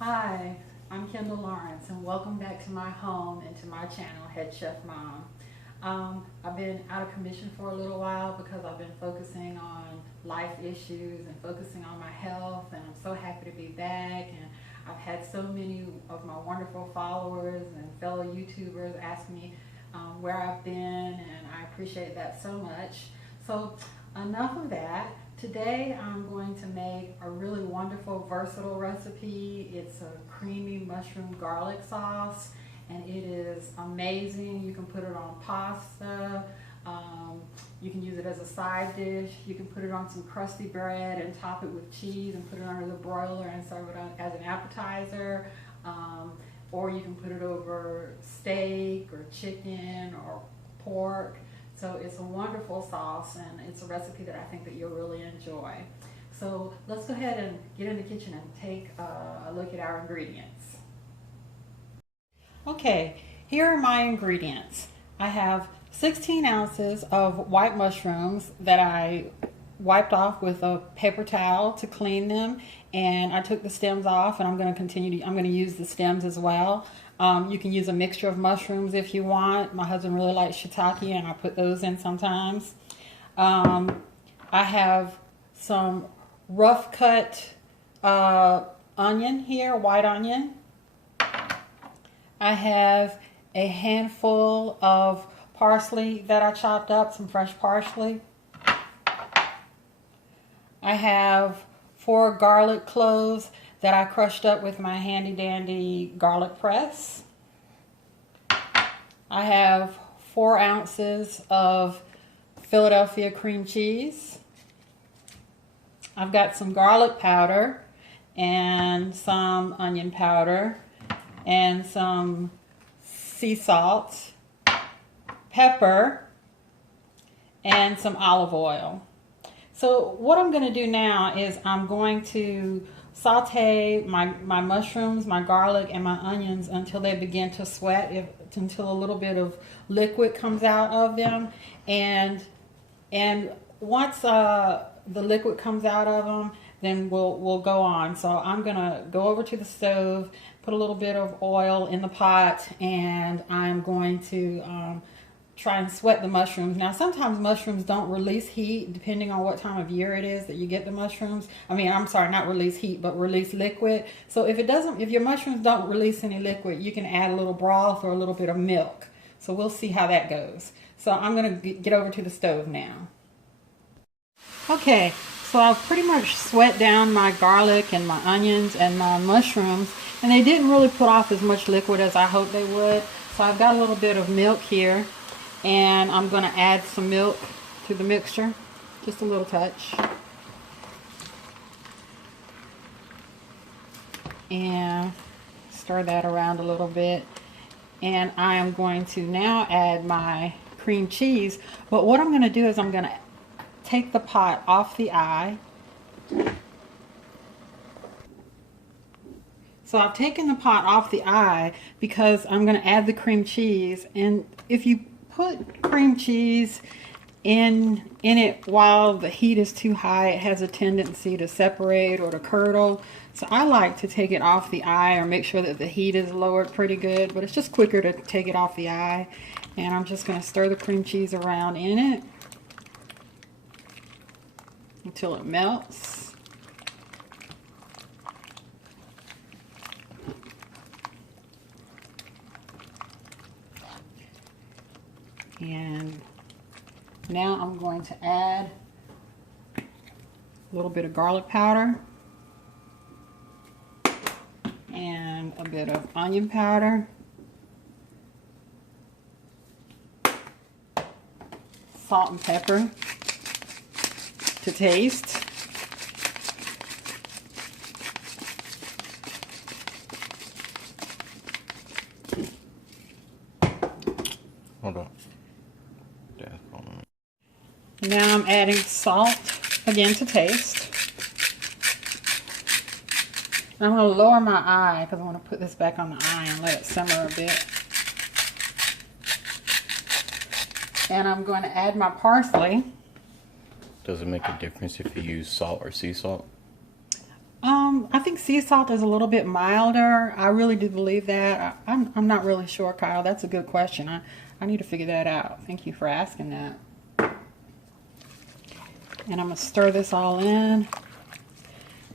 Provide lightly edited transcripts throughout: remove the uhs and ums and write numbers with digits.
Hi, I'm Kendall Lawrence, and welcome back to my home and to my channel, Head Chef Mom. I've been out of commission for a little while because I've been focusing on life issues and focusing on my health, and I'm so happy to be back. And I've had so many of my wonderful followers and fellow YouTubers ask me where I've been, and I appreciate that so much. So, enough of that. Today I'm going to make a really wonderful versatile recipe. It's a creamy mushroom garlic sauce, and it is amazing. You can put it on pasta. You can use it as a side dish. You can put it on some crusty bread and top it with cheese and put it under the broiler and serve it as an appetizer. Or you can put it over steak or chicken or pork. So it's a wonderful sauce, and it's a recipe that I think that you'll really enjoy. So let's go ahead and get in the kitchen and take a look at our ingredients. Okay, here are my ingredients. I have 16 ounces of white mushrooms that I wiped off with a paper towel to clean them, and I took the stems off, and I'm going to use the stems as well. You can use a mixture of mushrooms if you want. My husband really likes shiitake, and I put those in sometimes. I have some rough cut onion here, white onion. I have a handful of parsley that I chopped up, some fresh parsley. I have 4 garlic cloves that I crushed up with my handy dandy garlic press. I have 4 ounces of Philadelphia cream cheese. I've got some garlic powder and some onion powder and some sea salt, pepper, and some olive oil. So what I'm going to do now is I'm going to saute my mushrooms, my garlic, and my onions until they begin to sweat, until a little bit of liquid comes out of them. And once the liquid comes out of them, then we'll go on. So I'm going to go over to the stove, put a little bit of oil in the pot, and I'm going to try and sweat the mushrooms. Now, sometimes mushrooms don't release heat depending on what time of year it is that you get the mushrooms. I'm sorry, not release heat, but release liquid. So if your mushrooms don't release any liquid, you can add a little broth or a little bit of milk. So we'll see how that goes. So I'm going to get over to the stove now. Okay, so I've pretty much sweat down my garlic and my onions and my mushrooms, and they didn't really put off as much liquid as I hoped they would. So I've got a little bit of milk here, and I'm going to add some milk to the mixture, just a little touch. And stir that around a little bit. And I am going to now add my cream cheese. But what I'm going to do is I'm going to take the pot off the eye. So I've taken the pot off the eye because I'm going to add the cream cheese. And if you put cream cheese in it while the heat is too high, it has a tendency to separate or to curdle. So I like to take it off the eye, or make sure that the heat is lowered pretty good, but it's just quicker to take it off the eye. And I'm just going to stir the cream cheese around in it until it melts. And now I'm going to add a little bit of garlic powder and a bit of onion powder, salt and pepper to taste. Hold on. Now I'm adding salt again to taste. And I'm going to lower my eye because I want to put this back on the eye and let it simmer a bit. And I'm going to add my parsley. Does it make a difference if you use salt or sea salt? I think sea salt is a little bit milder. I really do believe that. I'm not really sure, Kyle. That's a good question. I need to figure that out. Thank you for asking that. And I'm going to stir this all in.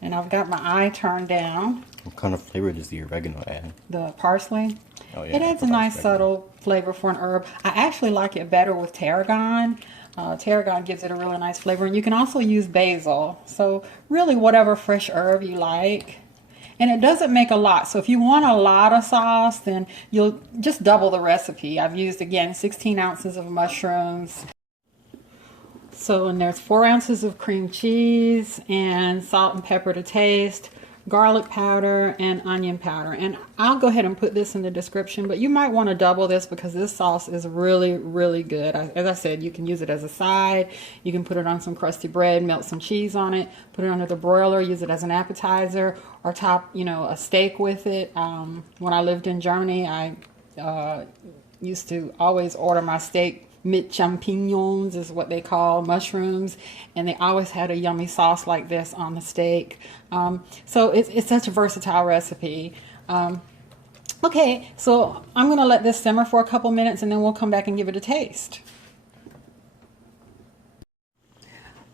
And I've got my eye turned down. What kind of flavor does the oregano add? The parsley. Oh, yeah, It adds a nice subtle flavor for an herb. I actually like it better with tarragon. Tarragon gives it a really nice flavor. And you can also use basil. So really whatever fresh herb you like. And it doesn't make a lot. So if you want a lot of sauce, then you'll just double the recipe. I've used, again, 16 ounces of mushrooms. So, and there's 4 ounces of cream cheese and salt and pepper to taste, garlic powder and onion powder. And I'll go ahead and put this in the description, but you might want to double this because this sauce is really, really good. As I said, you can use it as a side. You can put it on some crusty bread, melt some cheese on it, put it under the broiler, use it as an appetizer, or top, a steak with it. When I lived in Germany, I used to always order my steak mit champignons is what they call mushrooms, and they always had a yummy sauce like this on the steak. So it's such a versatile recipe. Okay, so I'm going to let this simmer for a couple minutes and then we'll come back and give it a taste.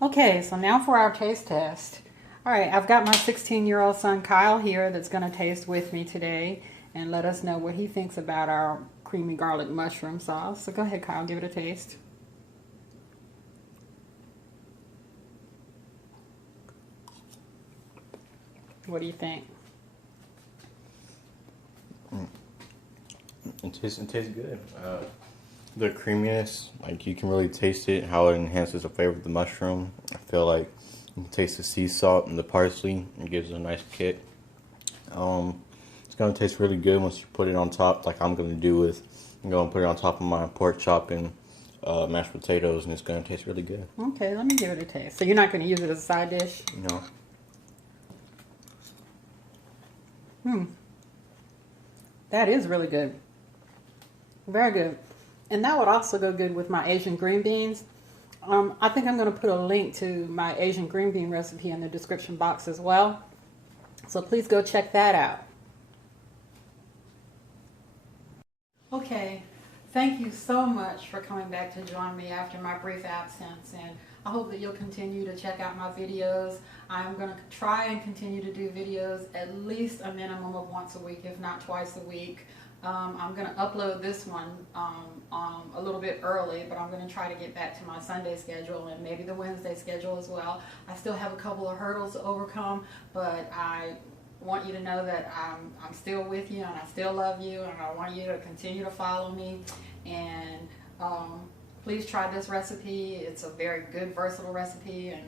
Okay, so now for our taste test. All right, I've got my 16-year-old son Kyle here that's going to taste with me today and let us know what he thinks about our creamy garlic mushroom sauce. So go ahead, Kyle, give it a taste. What do you think? It tastes good. The creaminess, like you can really taste it, how it enhances the flavor of the mushroom. I feel like you can taste the sea salt and the parsley. It gives it a nice kick. It's gonna taste really good once you put it on top, like I'm gonna do with. I'm gonna put it on top of my pork chop and mashed potatoes, and it's gonna taste really good. Okay, let me give it a taste. So you're not gonna use it as a side dish? No. That is really good. Very good. And that would also go good with my Asian green beans. I think I'm going to put a link to my Asian green bean recipe in the description box as well. So please go check that out. Okay, thank you so much for coming back to join me after my brief absence, and I hope that you'll continue to check out my videos. I'm going to try and continue to do videos at least a minimum of once a week, if not twice a week. I'm going to upload this one a little bit early, but I'm going to try to get back to my Sunday schedule and maybe the Wednesday schedule as well. I still have a couple of hurdles to overcome, but I want you to know that I'm still with you and I still love you, and I want you to continue to follow me. And please try this recipe. It's a very good, versatile recipe, and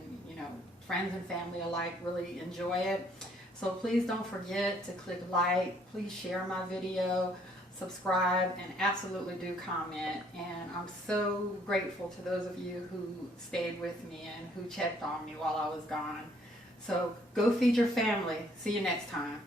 friends and family alike really enjoy it. So please don't forget to click like, please share my video, subscribe, and absolutely do comment. And I'm so grateful to those of you who stayed with me and who checked on me while I was gone. So go feed your family. See you next time.